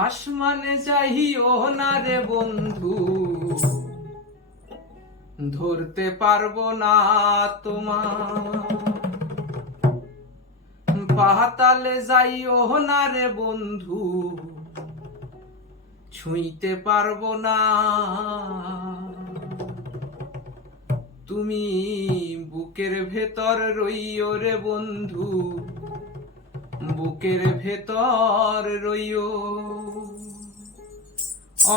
আসমানে যাইও না রে বন্ধু, ধরতে পারবো না তোমার। পাতালে যাইও না রে বন্ধু, ছুঁইতে পারবো না। তুমি বুকের ভেতর রইও রে বন্ধু, বুকের ভেতর রইও।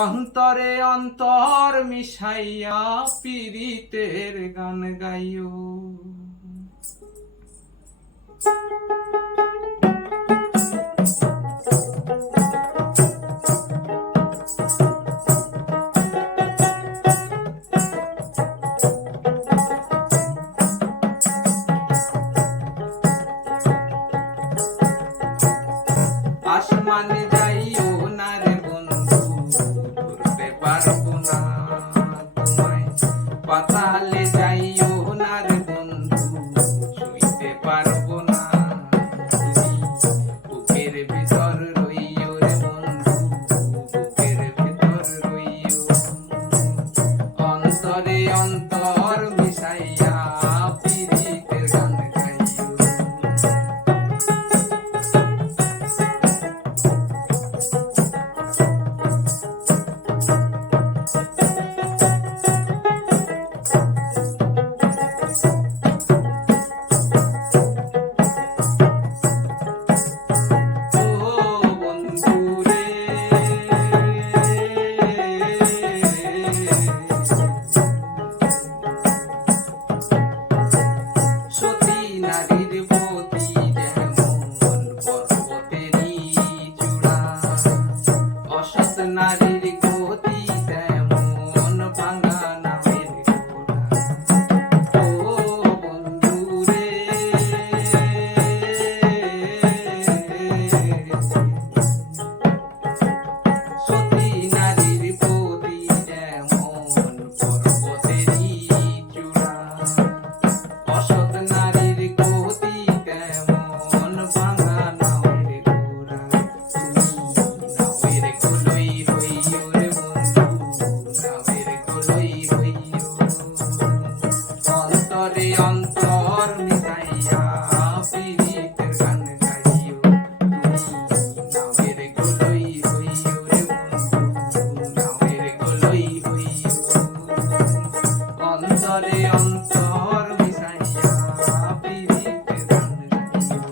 অন্তরে অন্তর মিশাইয়া পীড়িতের গান গাইও। আসমানে যাইও না রে বন্ধু, ধরতে পারবো না তোমায়। পাতালে যাইও না রে বন্ধু, ছুঁইতে পারবো না। তুমি বুকের ভিতর রইও রে বন্ধু, বুকের ভিতর রইও। অন্তরে অন্তর মিশাইয়া পীড়িতের গান গাইও। নারীর গতি তেমন ভাঙা নামের গোড়া। ও বন্ধু রে, সতী নারীর গতি যেমন পর্বতেরই চূড়া। অসৎ নারীর গতি তেমন ভাঙা নামের গোড়া। অন্তরে অন্তর মিশাইয়া পীড়িতের গান গাইও। তুমি নামের গোলই হইও রে বন্ধু, নামের গোলই হইও। অন্তরে অন্তর মিশাইয়া পীড়িতের গান গাইও।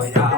দয়া